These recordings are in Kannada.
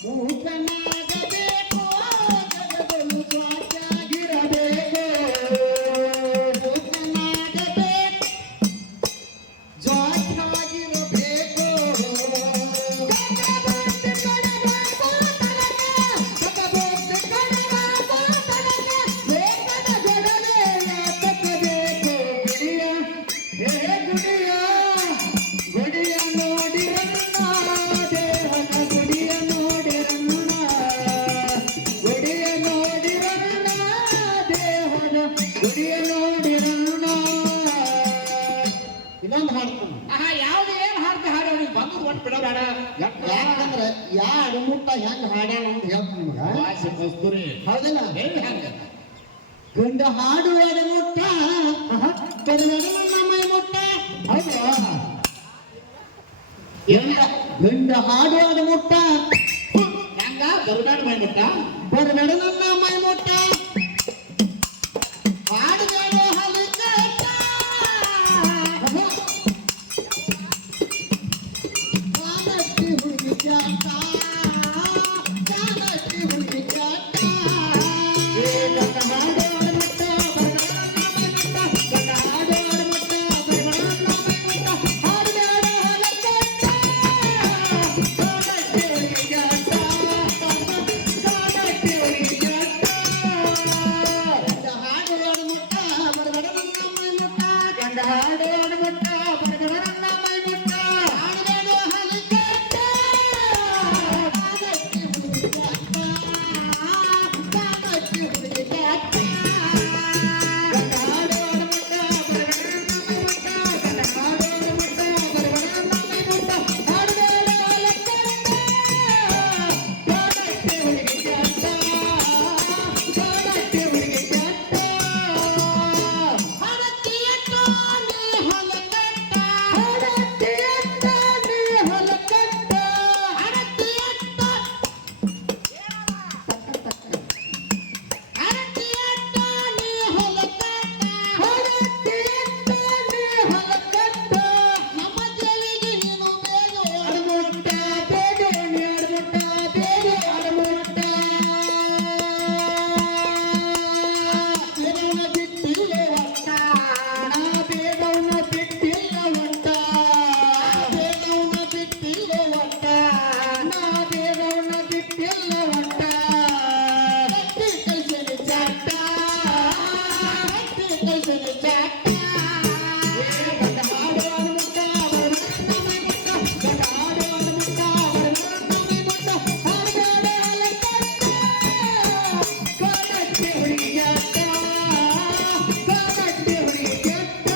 ಮೂಕನಾಗಬೇಕು ಜಗದಲು ಸ್ವಾಚಾಗಿರಬೇಕು ಮೂಕನಾಗಬೇಕು ಜ್ವಾಚಾಗಿರಬೇಕು ಇನ್ನೊಂದು ಹಾಡ್ತಾನೆ ಯಾವ್ದು ಏನ್ ಹಾಡ್ತಾ ಹಾಡ ಬಂದು ಕೊಟ್ಟು ಬಿಡೋಣ ಯಾಕಂದ್ರೆ ಯಾ ಅಡುಮುಟ್ಟ ಹೆಂಗ್ ಹಾಡ್ಯಾನ ಅಂತ ಹೇಳ್ತಾನೆ ನಿಮಗ ಕಸ್ತೂರಿ ಹೌದಿಲ್ಲ ಎಲ್ಲಿ ಹಂಗ ಗಂಡ ಹಾಡು ಅಡುಮುಟ್ಟ ನನ್ನ ಮೈ ಮುಟ್ಟ ಹೌದಾ ಗಂಡ ಹಾಡು ಅಡುಮುಟ್ಟ ಹೆಂಗ ಬರಬೇಡ ಮಾಡ್ಬಿಟ್ಟ ಬರಬೇಡ ನನ್ನ ಮೈ ಮುಟ್ಟ ಹಾಡುಗಳು ಹಲಿಕಟ್ಟ ಕಾಲಟ್ಟಿ ಹುಡುಗಿ ಜಾಟ ಕಾಲಟ್ಟಿ ಹುಡುಗಿ ಜಾಟ ಗಂಡ ಹಾಡು ಅಡುಮುಟ್ಟ ಗಂಡ ಹಾಡು ಅಡುಮುಟ್ಟ ಹಾಡುಗಳು ಹಲಿಕಟ್ಟ ಕಾಲಟ್ಟಿ ಹುಡುಗಿ ಜಾಟ ಕಾಲಟ್ಟಿ ಹುಡುಗಿ ಜಾಟ ಗಂಡ ಹಾಡು ಅಡುಮುಟ್ಟ ಬರಬೇಡ ನನ್ನ ಮೈ ಮುಟ್ಟ ಗಂಡ ಹಾಡು ಅಡುಮುಟ್ಟ ಬರಬೇಡ ನನ್ನ ಮೈ ಮುಟ್ಟ ಹಾಡುಗಳು ಹಲಿಕಟ್ಟ ಕಾಲಟ್ಟಿ ಹುಡುಗಿ ಜಾಟ ಕಾಲಟ್ಟಿ ಹುಡುಗಿ ಜಾಟ ಗಂಡ ಹಾಡು ಅಡುಮುಟ್ಟ ಬರಬೇಡ ನನ್ನ ಮೈ ಮುಟ್ಟ ಗಂಡ ಹಾಡು ಅಡುಮುಟ್ಟ ಬರಬೇಡ ನನ್ನ ಮೈ ಮುಟ್ಟ ಹಾಡುಗಳು ಹಲಿಕಟ್ಟ ಕಾಲಟ್ಟಿ ಹುಡುಗಿ ಜಾಟ ಕಾಲಟ್ಟಿ ಹುಡುಗಿ ಜಾಟ ಹರತಿಯಟ್ಟ ನೀ ಹೊಲಕಟ್ಟ ಹರತಿಯಟ್ಟ ನೀ ಹೊಲಕಟ್ಟ ಹರತಿಯಟ್ಟ ಹರತಿಯಟ್ಟ ನೀ ಹೊಲಕಟ್ಟ ಹರತಿಯಟ್ಟ ನೀ ಹೊಲಕಟ್ಟ ನಮ್ಮ ದೇವಿಗೆ ನೀನು ಬೇಗ ಅಡಮುಟ್ಟ ಬೇಗ ನೀ ಅಡಮುಟ್ಟ ಬೇಗ ಅಡಮುಟ್ಟ ಬೇಗವನ ಬಿಟ್ಟಿಲ್ಲ ಒಟ್ಟ ನಾ ಬೇಗವನ ಬಿಟ್ಟಿಲ್ಲ ಒಟ್ಟ ಬೇಗವನ ಬಿಟ್ಟಿಲ್ಲ ಒಟ್ಟ ನಾ ಬೇಗವನ ಬಿಟ್ಟಿಲ್ಲ ಒಟ್ಟ ರಟ್ಟಿ ಕೈಸಲಿ ಚಾಟ ರಟ್ಟಿ ಕೈಸಲಿ ಚಾಟ ಗಂಡ ಹಾಡು ಅಡುಮುಟ್ಟ ಬರಬೇಡ ನನ್ನ ಮೈ ಮುಟ್ಟ ಗಂಡ ಹಾಡು ಅಡುಮುಟ್ಟ ಬರಬೇಡ ನನ್ನ ಮೈ ಮುಟ್ಟ ಹಾಡುಗಳು ಹಲಿಕಟ್ಟ ಕಾಲಟ್ಟಿ ಹುಡುಗಿ ಜಾಟ ಕಾಲಟ್ಟಿ ಹುಡುಗಿ ಜಾಟ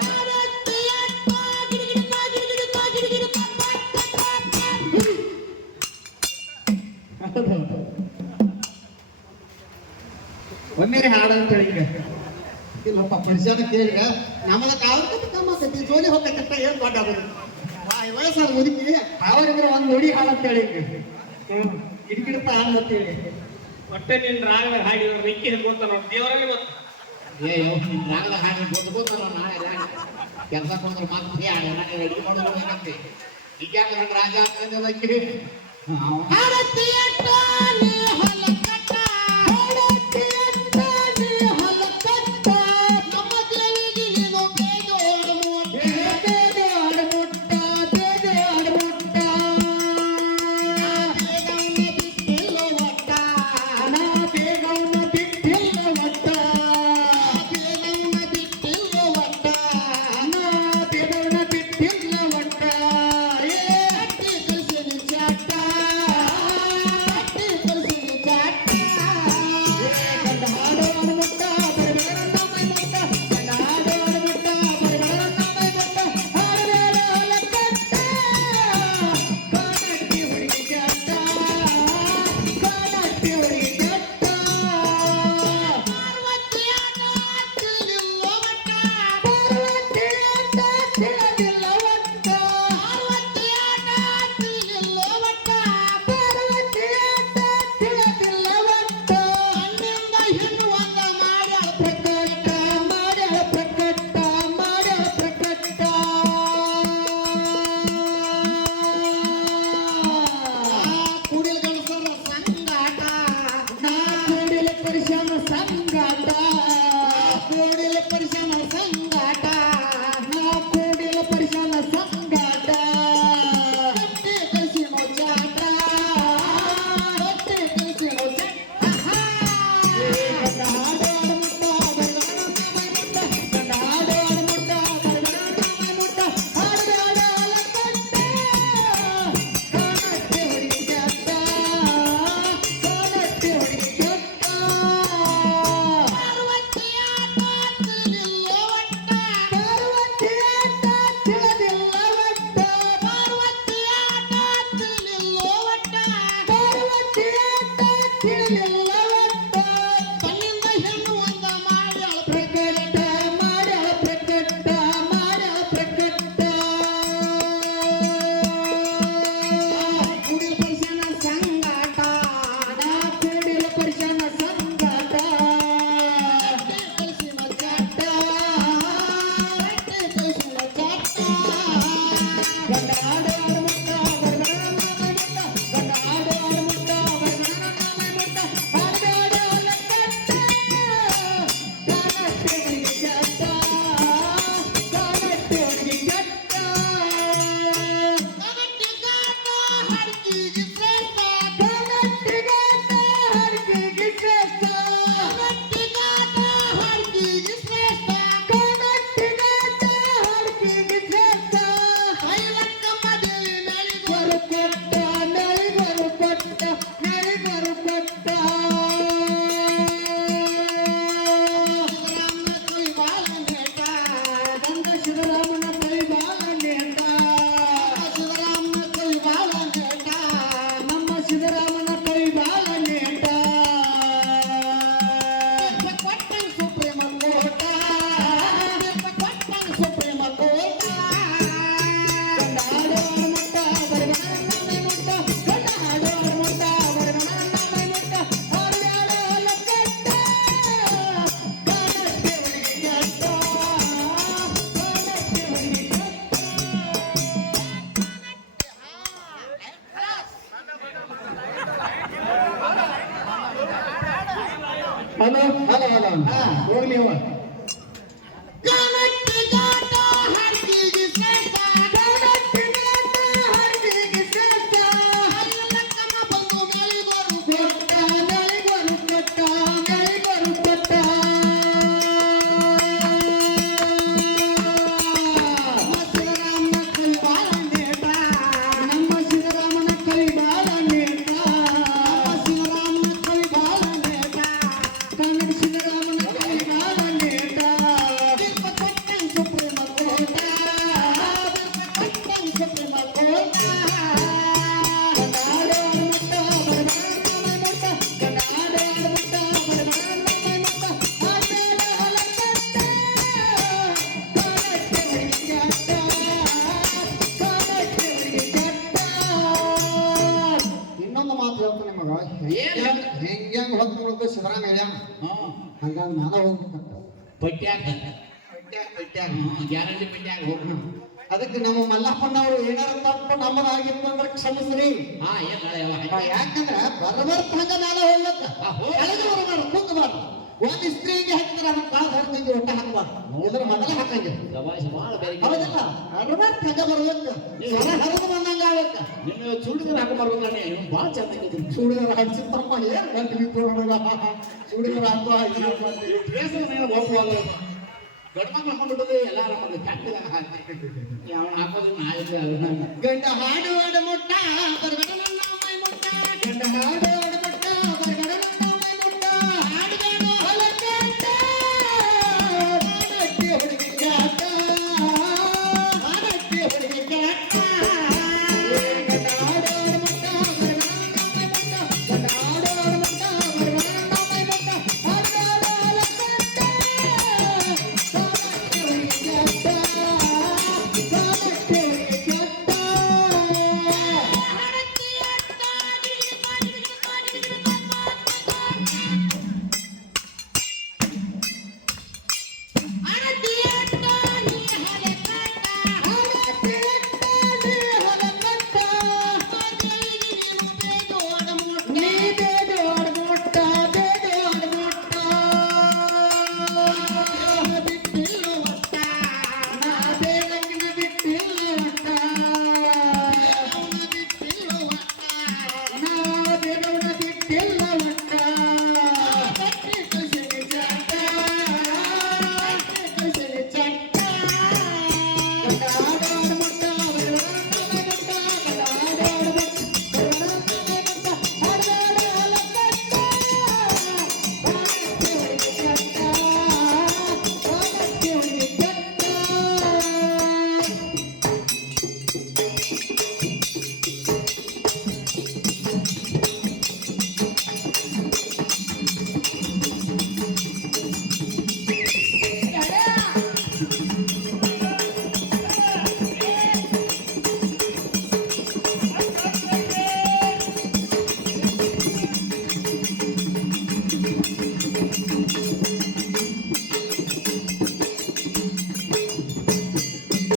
ಹರತಿಯಟ್ಟ ಗಿಡಗಿಡಪ್ಪ ಗಿಡಗಿಡಪ್ಪ ಗಿಡಗಿಡಪ್ಪ ಒಮ್ಮೆ ಹಾಡು ಅಂತ ಹೇಳಿ ಇಲ್ಲಪ್ಪ ಪರಿಚಯ ಕೇಳಿಗ ನಮ್ಮದ ಕಾವಲ್ ಕಮ್ಮಕತಿ ಜೋಲಿ ಹೋಗತ್ತ ಏನ್ ದೊಡ್ಡ ಆಗೋದು ವಯಸ್ಸಾದ ಮುದುಕಿ ಅವರಿದ್ರೆ ಒಂದು ನುಡಿ ಹಾಡು ಅಂತ ಹೇಳಿ ಗಿಡಗಿಡಪ್ಪ ಹಾಡು ಅಂತೇಳಿ ಹೊಟ್ಟೆ ನಿನ್ ರಾಗದಾಗ ಹಾಡಿದ್ರು ರಿಕ್ಕಿ ಹಿಡ್ಕೊಂತ ನಾವು ದೇವರಲ್ಲಿ ಮತ್ತು ರಾಗದ ಹಾಗೆ ಗೊತ್ತಾರ ನಾಳೆ ಕೆಲಸ ಕೊಂಡ್ರೆ ಮತ್ತೆ ರೆಡಿ ಮಾಡೋದಂತೆ ಈಗ ರಾಜ ಆಗ್ತದೆ ಹರತಿಯಟ್ಟ ನೀ ಹೊಲಕಟ್ಟ ಹರತಿಯಟ್ಟ ನೀ ಹೊಲಕಟ್ಟ ನಮ್ಮ ದೇವಿಗೆ ನೀನು ಬೇಗ ಅಡಮುಟ್ಟ ಬೇಗ ಅಡಮುಟ್ಟ ಬೇಗ ಅಡಮುಟ್ಟ ಬೇಗವನ ಬಿಟ್ಟಿಲ್ಲ ಒಟ್ಟ ನಾ ಬೇಗವನ ಬಿಟ್ಟಿಲ್ಲ ಒಟ್ಟ ಬೇಗವನ ಬಿಟ್ಟಿಲ್ಲ ಒಟ್ಟ ನಾ ಬೇಗವನ ಬಿಟ್ಟಿಲ್ಲ ಒಟ್ಟ ರಟ್ಟಿ ಕೈಸಲಿ ಚಾಟ ರಟ್ಟಿ ಗಂಡ ಹಾಡು ಹಾಡು ಮುಟ್ಟ ಬರಗಣ ಮೈ ಮುಟ್ಟ ಗಂಡ ಹಾಡು ಹಾಡು ಮುಟ್ಟ ಬರಗಣ ಮೈ ಮುಟ್ಟ ಹಾಡು ಹಾಡು ಅಲ್ಲ ಕಟ್ಟ ಕಾಣಟ್ಟೆ ಹುಡುಗಿ ಕೆಟ್ಟ ಕಾಣಟ್ಟೆ ಹುಡುಗಿ ಕೆಟ್ಟ ಕನಟ್ಟಿಗಾಟ ಹರಕಿಗೆ ಶ್ರೇಷ್ಠ ಕನಟ್ಟಿಗಾಟ ಹರಕಿಗೆ ಶ್ರೇಷ್ಠ ಕನಟ್ಟಿಗಾಟ ಹರಕಿಗೆ ಶ್ರೇಷ್ಠ ಕನಟ್ಟಿಗಾಟ ಹರಕಿಗೆ ಶ್ರೇಷ್ಠ ಐವತ್ತಮ್ಮ ದೇವಿ ನಳಿಗರು ಕೊಟ್ಟ ನಳಿಗರು ಕೊಟ್ಟ ನಳಿಗರು ಕೊಟ್ಟ ಸಿದ್ದರಾಮನ ಕೈ ಬಾಲ ನೇಟ ಸಿದ್ದರಾಮನ ಕೈ ಬಾಲ ನೇಟ ನಮ್ಮ ಸಿದ್ದರಾಮನ ಕೈ ಬಾಲ ನೇಟ ಕೊಟ್ಟಂಗ ಸುಪ್ರೀಮ ಕೋಟ ಕೊಟ್ಟಂಗ ಸುಪ್ರೀಮ ಕೋಟ ಗಂಡ ಹಾಡು ಮುಟ್ಟ ಬರಗಣ ಮೈ ಮುಟ್ಟ ಗಂಡ ಹಾಡು ಮುಟ್ಟ ಬರಗಣ ಮೈ ಮುಟ್ಟ ಹಾಡು ಹಾಡು ಕಟ್ಟ ಕಾಣಕ್ಕೆ ಹುಡುಗಿ ಕೆಟ್ಟ ಕಾಣಕ್ಕೆ ಹುಡುಗಿ ಹಲೋ ಹಲೋ ಹಲೋ ಹೋಗ್ಲಿ ಅವ ಕನಟ್ಟಿಗಾಟ ಹರಕಿಗೆ ಶ್ರೇಷ್ಠ ಕನಟ್ಟಿಗಾಟ ಹರಕಿಗೆ ಶ್ರೇಷ್ಠ ಐವತ್ತಮ್ಮ ಬಂದು ನಳಿಗರು ಕೊಟ್ಟ ನಳಿಗರು ಕೊಟ್ಟ ನಳಿಗರು ಕೊಟ್ಟ ಸಿದ್ದರಾಮನ ಕೈ ಬಾಳ ನೇಟ ನಮ್ಮ ಸಿದ್ದರಾಮನ ಕೈ ಬಾಳ ನೇಟ ಸಿದ್ದರಾಮನ ಕೈ ಬಾಳ ನೇಟ ಕನ್ನಡ ಸಿದ್ದರಾಮನ ಕೈ ಬಾಳ ನೇಟ ಕೊಟ್ಟಂಗ ಸುಪ್ರೀಮ ಕೋಟ ಕೊಟ್ಟಂಗ ಸುಪ್ರೀಮ ಕೋಟ ಗಂಡಾಡು ಮುಟ್ಟ ಬರಗಣ ಮೈ ಮುಟ್ಟ ಗಂಡಾಡು ಮುಟ್ಟ ಬರಗಣ ಮೈ ಮುಟ್ಟ ಹಾಡೇಡ ಹಲ ಕಟ್ಟ ಕಾಣಕ್ಕೆ ಹುಡುಗಿ ಕೆಟ್ಟ ಕಾಣಕ್ಕೆ ಹುಡುಗಿ ಕೆಟ್ಟ ಇನ್ನೊಂದು ಮಾತು ಹೇಳ್ತಾನೆ ಮಗ ಏನ್ ಹೇಳ್ತ- ಹೆಂಗ್ ಹೊತ್ತು ಸಿದ್ದರಾಮ ಹೇಳ್ಯಾನ ಹಂಗಾಗಿ ನಾನು ಹೋಗ್ಬೇಕಂತ ಪಟ್ಯಾಗ ಪಟ್ಟ್ಯಾಗ ಗ್ಯಾರಂಟಿ ಪಟ್ಯಾಗ ಹೋಗ್ನು ಅದಕ್ಕೆ ನಮ್ಮ ಮಲ್ಲಪ್ಪನವರು ಏನಾರ ತಪ್ಪು ನಮ್ಮದಾಗಿತ್ತು ಅಂದ್ರೆ ಕ್ಷಮಿಸ್ರಿ ಹಾ ಏನ್ ಹೇಳ ಯಾಕಂದ್ರ ಬರಬರ್ತ ಹಂಗ ನಾನು ಹೋಗ್ಬೇಕ ಕೆಳಗೆ ಬರಬಾರ್ದು ಕೂಗಬಾರ್ದು ಒಂದ್ ಸ್ತ್ರೀಗೆ ಹಾಕಿದ್ರೆ ಅದನ್ನ ಕಾಲ್ ಹೊರತಂಗಿ ಒಟ್ಟ ಹಾಕಬಾರ್ದು ಇದ್ರ ಮೊದಲ ಹಾಕಂಗಿಲ್ಲ ದವಾಸ ಭಾಳ ಬೇರೆ ಹೌದಿಲ್ಲ ಬರಬರ್ತ ಹಂಗ ಬರ್ಬೇಕು ಸ್ವರ ಹರಿದು ಬಂದಂಗ ಆಗ್ಬೇಕ ನಿನ್ನ ಚೂಡಿದ್ರೆ ಹಾಕೊಂಬರ್ಬೇಕು ನಾನು ಇವ್ನು ಭಾಳ ಚಂದ ಆಗಿದ್ರು ಸುಡಿದರ ಹಂಚಿತ್ತಮ್ಮ ಏನ್ ಗಂಟು ಬಿಟ್ಟು ಸುಡಿದರ ಹಾಕುವ ಡ್ರೆಸ್ ಒಪ್ಪುವಾಗ ಗಂಡ ಮಕ್ಳು ಹಾಕೊಂಡ್ಬಿಟ್ಟದು ಎಲ್ಲ ನಮಗೆ ಕ್ಯಾಪ್ಟಿದಾಗ ಹಾಕಿ ಅವನು ಹಾಕೋದು ನಾ ಇದ್ರೆ ಅದನ್ನ ಗಂಡ ಹಾಡು ಹಾಡು ಮುಟ್ಟ ಬರಗಣ ಮೈ ಮುಟ್ಟ ಗಂಡ ಹಾಡು